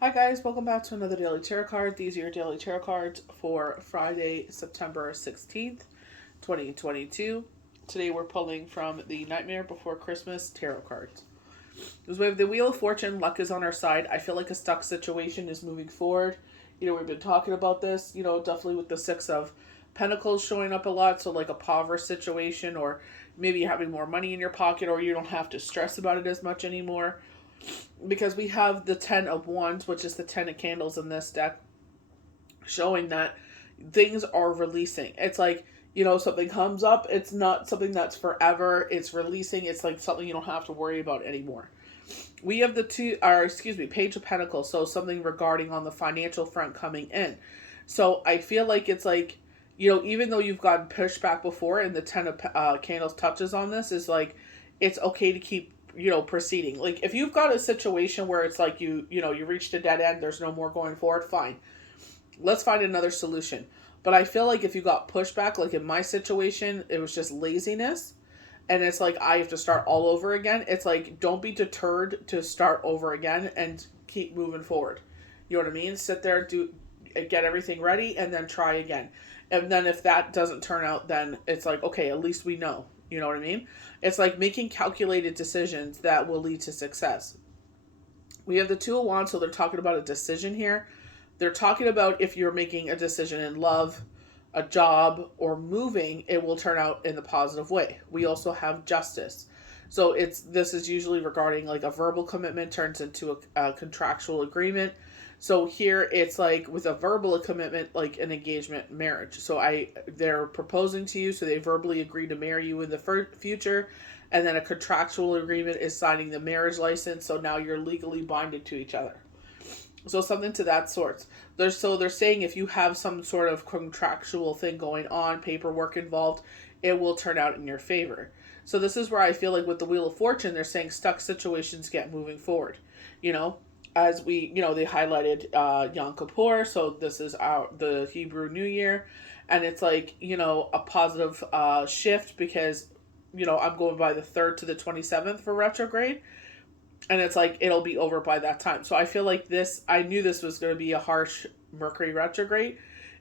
Hi guys, welcome back to another daily tarot card. These are your daily tarot cards for Friday, September 16th, 2022. Today we're pulling from the Nightmare Before Christmas tarot cards. Because we have the Wheel of Fortune, luck is on our side. I feel like a stuck situation is moving forward. We've been talking about this, definitely with the Six of Pentacles showing up a lot. So like a impoverished situation, or maybe having more money in your pocket, or you don't have to stress about it as much anymore, because we have the Ten of Wands, which is the Ten of Candles in this deck, showing that things are releasing. It's like, something comes up, it's not something that's forever, it's releasing, it's like something you don't have to worry about anymore. We have the Page of Pentacles, so something regarding on the financial front coming in. So I feel like it's like, even though you've gotten pushed back before, and the Ten of Candles touches on this, is like, it's okay to keep proceeding. Like if you've got a situation where it's like you reached a dead end, there's no more going forward, fine, let's find another solution. But I feel like if you got pushback, like in my situation, it was just laziness, and it's like I have to start all over again. It's like, don't be deterred to start over again and keep moving forward. You know what I mean? Sit there, get everything ready, and then try again. And then if that doesn't turn out, then it's like, okay, at least we know. You know what I mean? It's like making calculated decisions that will lead to success. We have the Two of Wands, so they're talking about a decision here. They're talking about if you're making a decision in love, a job, or moving, it will turn out in the positive way. We also have Justice. So this is usually regarding like a verbal commitment turns into a contractual agreement. So here it's like with a verbal commitment, like an engagement marriage. So they're proposing to you, so they verbally agree to marry you in the future, and then a contractual agreement is signing the marriage license. So now you're legally binded to each other. So something to that sort. They're saying if you have some sort of contractual thing going on, paperwork involved, it will turn out in your favor. So this is where I feel like with the Wheel of Fortune, they're saying stuck situations get moving forward. You know, as they highlighted Yom Kippur, so this is the Hebrew New Year, and it's like, a positive shift, because I'm going by the 3rd to the 27th for retrograde, and it's like it'll be over by that time. So I feel like I knew this was going to be a harsh Mercury retrograde.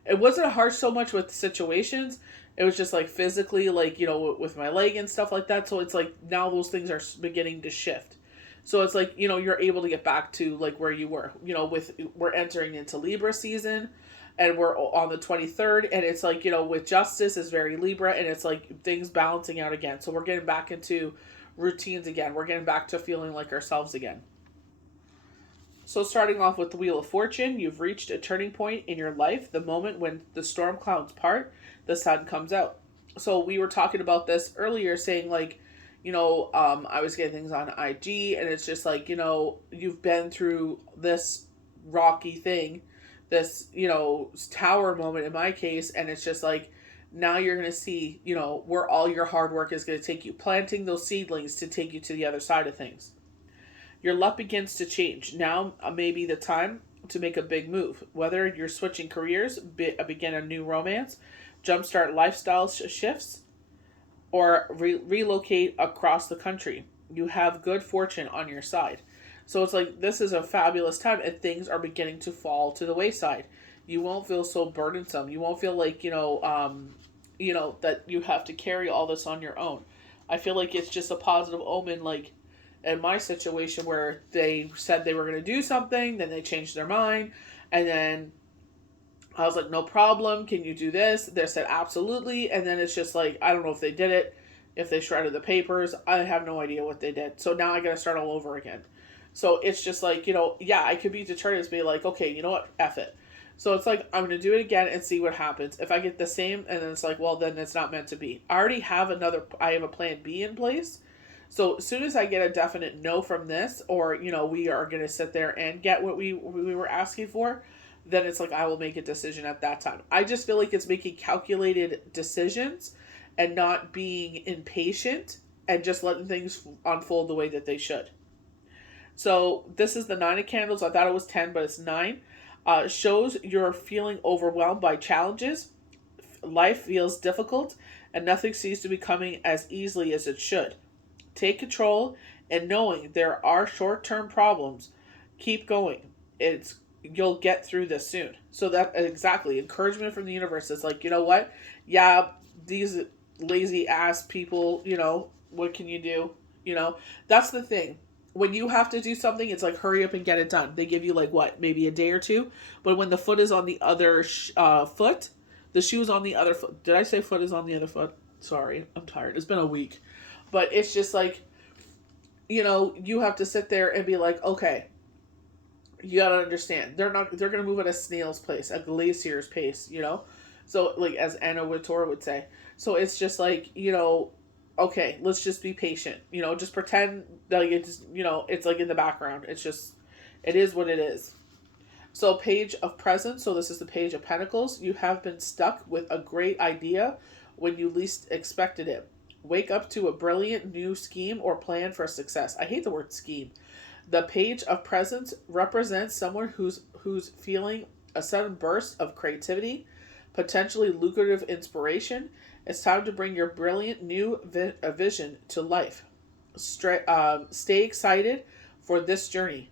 It wasn't harsh so much with situations, it was just like physically, like, with my leg and stuff like that. So it's like now those things are beginning to shift. So it's like, you're able to get back to like where you were. We're entering into Libra season, and we're on the 23rd, and it's like, with Justice is very Libra, and it's like things balancing out again. So we're getting back into routines again. We're getting back to feeling like ourselves again. So, starting off with the Wheel of Fortune, you've reached a turning point in your life, the moment when the storm clouds part, the sun comes out. So, we were talking about this earlier, saying, like, I was getting things on IG, and it's just like, you've been through this rocky thing, this, tower moment in my case, and it's just like, now you're going to see, where all your hard work is going to take you, planting those seedlings to take you to the other side of things. Your luck begins to change. Now may be the time to make a big move. Whether you're switching careers, begin a new romance, jumpstart lifestyle shifts, or relocate across the country, you have good fortune on your side. So it's like this is a fabulous time, and things are beginning to fall to the wayside. You won't feel so burdensome. You won't feel like that you have to carry all this on your own. I feel like it's just a positive omen. Like in my situation, where they said they were going to do something, then they changed their mind, and then I was like, no problem. Can you do this? They said absolutely, and then it's just like, I don't know if they did it, if they shredded the papers. I have no idea what they did. So now I got to start all over again. So it's just like, yeah, I could be deterred as be like, okay, you know what, F it. So it's like, I'm going to do it again and see what happens. If I get the same, and then it's like, well, then it's not meant to be. I already have I have a plan B in place. So as soon as I get a definite no from this, or, we are going to sit there and get what we were asking for, then it's like I will make a decision at that time. I just feel like it's making calculated decisions and not being impatient, and just letting things unfold the way that they should. So this is the 9 of Candles. I thought it was 10, but it's 9. Shows you're feeling overwhelmed by challenges. Life feels difficult, and nothing seems to be coming as easily as it should. Take control, and knowing there are short-term problems, keep going. it's you'll get through this soon. So that exactly encouragement from the universe is like, you know what? Yeah, these lazy ass people, what can you do? That's the thing. When you have to do something, it's like hurry up and get it done. They give you like what, maybe a day or two. But when the foot is on the other foot, the shoe's on the other foot. Did I say foot is on the other foot? Sorry, I'm tired. It's been a week, but it's just like, you have to sit there and be like, okay, you gotta understand, they're gonna move at a snail's pace, a glacier's pace, so like as Anna Wintour would say. So it's just like, okay, let's just be patient, just pretend like it's, it's like in the background. It's just, it is what it is. So Page of Presents, so this is the Page of Pentacles. You have been stuck with a great idea when you least expected it. Wake up to a brilliant new scheme or plan for success. I hate the word scheme. The Page of Presents represents someone who's feeling a sudden burst of creativity, potentially lucrative inspiration. It's time to bring your brilliant new vision to life. Stay excited for this journey,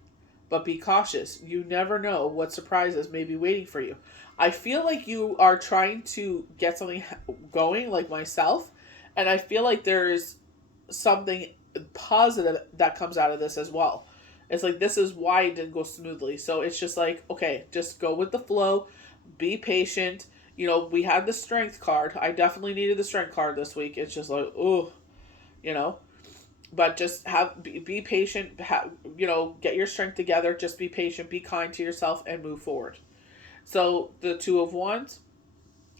but be cautious. You never know what surprises may be waiting for you. I feel like you are trying to get something going, like myself, and I feel like there's something positive that comes out of this as well. It's like, this is why it didn't go smoothly. So it's just like, okay, just go with the flow, be patient. We had the strength card. I definitely needed the strength card this week. It's just like, oh, but just be patient, get your strength together, just be patient, be kind to yourself, and move forward. So the Two of Wands,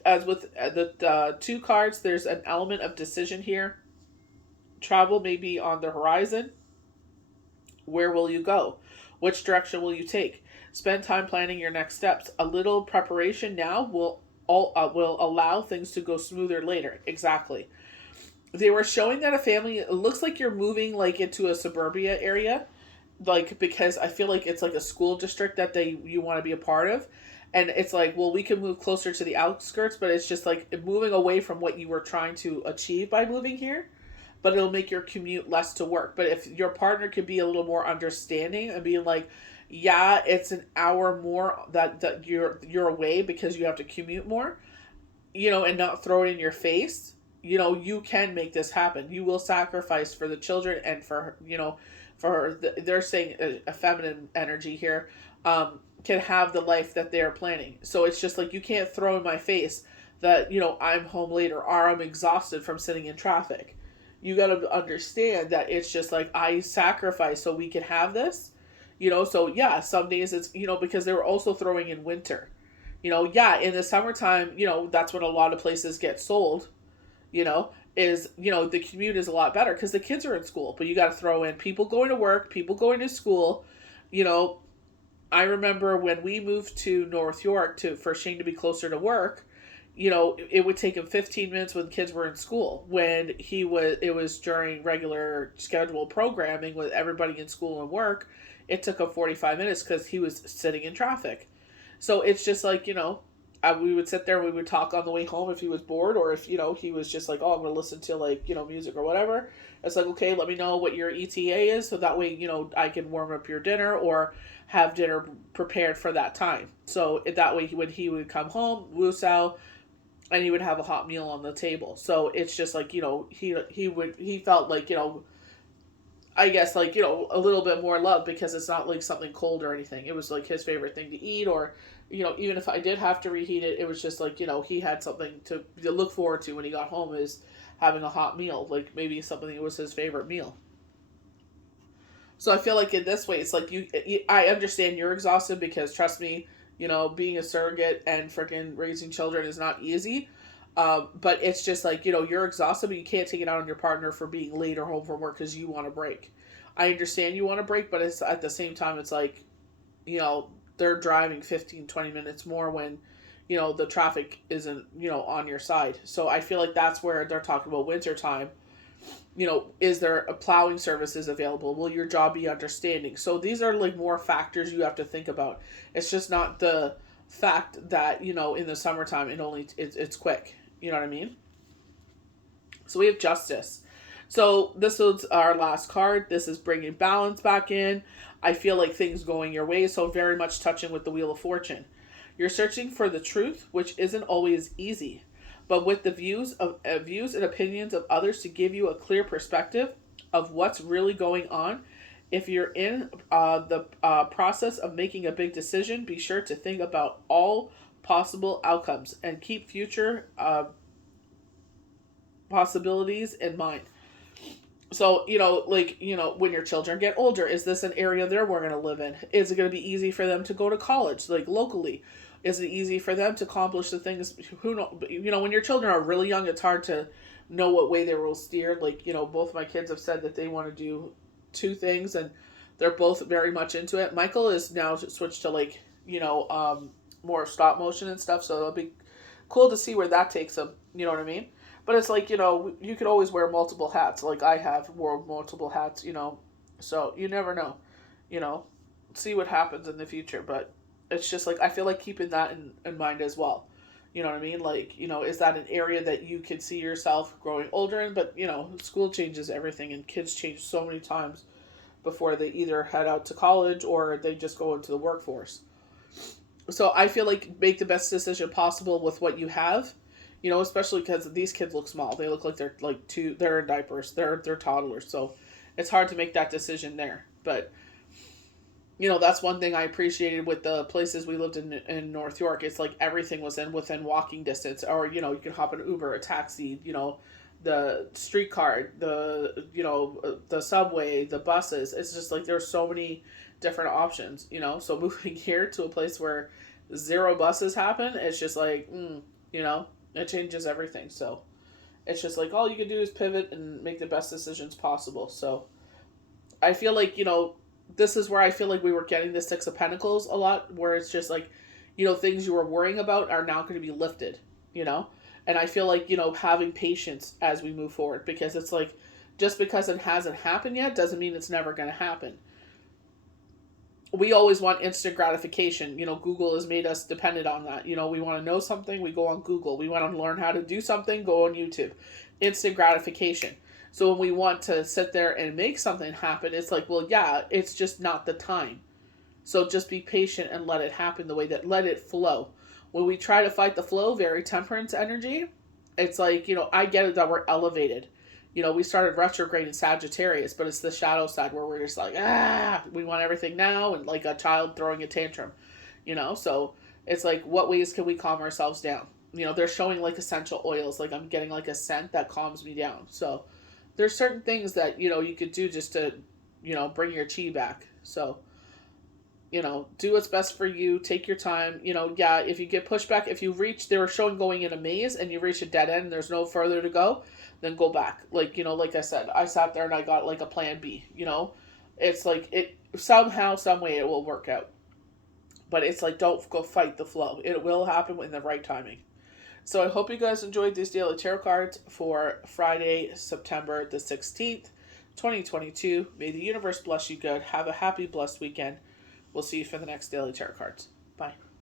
as with the two cards, there's an element of decision here. Travel may be on the horizon. Where will you go? Which direction will you take? Spend time planning your next steps. A little preparation now will allow things to go smoother later. Exactly. They were showing that a family, it looks like you're moving like into a suburbia area, like, because I feel like it's like a school district that you want to be a part of. And it's like, well, we can move closer to the outskirts, but it's just like moving away from what you were trying to achieve by moving here. But it'll make your commute less to work. But if your partner could be a little more understanding and being like, yeah, it's an hour more that you're away because you have to commute more, and not throw it in your face, you can make this happen. You will sacrifice for the children and they're saying a feminine energy here, can have the life that they're planning. So it's just like, you can't throw in my face that, I'm home later or I'm exhausted from sitting in traffic. You got to understand that it's just like, I sacrifice so we can have this, so yeah, some days it's, because they were also throwing in winter, yeah, in the summertime, that's when a lot of places get sold, the commute is a lot better because the kids are in school, but you got to throw in people going to work, people going to school, I remember when we moved to North York for Shane to be closer to work, it would take him 15 minutes when the kids were in school. When it was during regular scheduled programming with everybody in school and work, it took him 45 minutes because he was sitting in traffic. So it's just like, we would sit there and we would talk on the way home if he was bored, or if, he was just like, oh, I'm going to listen to like, music or whatever. It's like, okay, let me know what your ETA is. So that way, I can warm up your dinner or have dinner prepared for that time. So that way when he would come home, Wusao, and he would have a hot meal on the table. So it's just like, he felt like, I guess like, a little bit more love because it's not like something cold or anything. It was like his favorite thing to eat, or, even if I did have to reheat it, it was just like, he had something to look forward to when he got home, is having a hot meal, like maybe something that was his favorite meal. So I feel like in this way, it's like I understand you're exhausted because trust me, being a surrogate and freaking raising children is not easy. But it's just like, you're exhausted, but you can't take it out on your partner for being late or home from work because you want a break. I understand you want a break, but it's at the same time, it's like, they're driving 15, 20 minutes more when, the traffic isn't, on your side. So I feel like that's where they're talking about winter time. Is there a plowing services available? Will your job be understanding? So these are like more factors you have to think about. It's just not the fact that, in the summertime, it's quick. You know what I mean? So we have Justice. So this was our last card. This is bringing balance back in. I feel like things going your way, so very much touching with the Wheel of Fortune. You're searching for the truth, which isn't always easy, but with the views and opinions of others to give you a clear perspective of what's really going on. If you're in the process of making a big decision, be sure to think about all possible outcomes and keep future possibilities in mind. So, when your children get older, is this an area they're going to live in? Is it going to be easy for them to go to college, like locally? Is it easy for them to accomplish the things? Who know? When your children are really young, it's hard to know what way they will steer. Both my kids have said that they want to do two things, and they're both very much into it. Michael is now switched to more stop motion and stuff, so it'll be cool to see where that takes him. You know what I mean? But it's you could always wear multiple hats. Like I have worn multiple hats, so you never know, see what happens in the future. But it's just I feel like keeping that in mind as well. You know what I mean? Is that an area that you could see yourself growing older in? But, school changes everything, and kids change so many times before they either head out to college or they just go into the workforce. So I feel like make the best decision possible with what you have. Especially because these kids look small. They look like they're they're in diapers. They're toddlers. So it's hard to make that decision there. But, that's one thing I appreciated with the places we lived in North York. It's everything was within walking distance. Or, you can hop in an Uber, a taxi, the streetcar, the subway, the buses. It's just there's so many different options, So moving here to a place where 0 buses happen, it's just it changes everything. So it's just all you can do is pivot and make the best decisions possible. So I feel this is where I feel we were getting the Six of Pentacles a lot, where it's just things you were worrying about are now going to be lifted, and I feel having patience as we move forward, because it's just because it hasn't happened yet doesn't mean it's never going to happen. We always want instant gratification. Google has made us dependent on that. We want to know something, we go on Google. We want to learn how to do something, go on YouTube. Instant gratification. So when we want to sit there and make something happen, it's well, yeah, it's just not the time. So just be patient and let it happen the way that, let it flow. When we try to fight the flow, very temperance energy, it's I get it that we're elevated. We started retrograde in Sagittarius, but it's the shadow side where we're just we want everything now, and a child throwing a tantrum, so it's what ways can we calm ourselves down? They're showing essential oils, I'm getting a scent that calms me down. So there's certain things that, you could do just to, bring your chi back. So, do what's best for you, take your time, yeah, if you get pushback, if you reach, they were showing going in a maze and you reach a dead end and there's no further to go, then go back. Like I said, I sat there and I got a plan B, it's it somehow, some way it will work out. But it's don't go fight the flow. It will happen in the right timing. So I hope you guys enjoyed these daily tarot cards for Friday, September the 16th, 2022. May the universe bless you good. Have a happy, blessed weekend. We'll see you for the next daily tarot cards. Bye.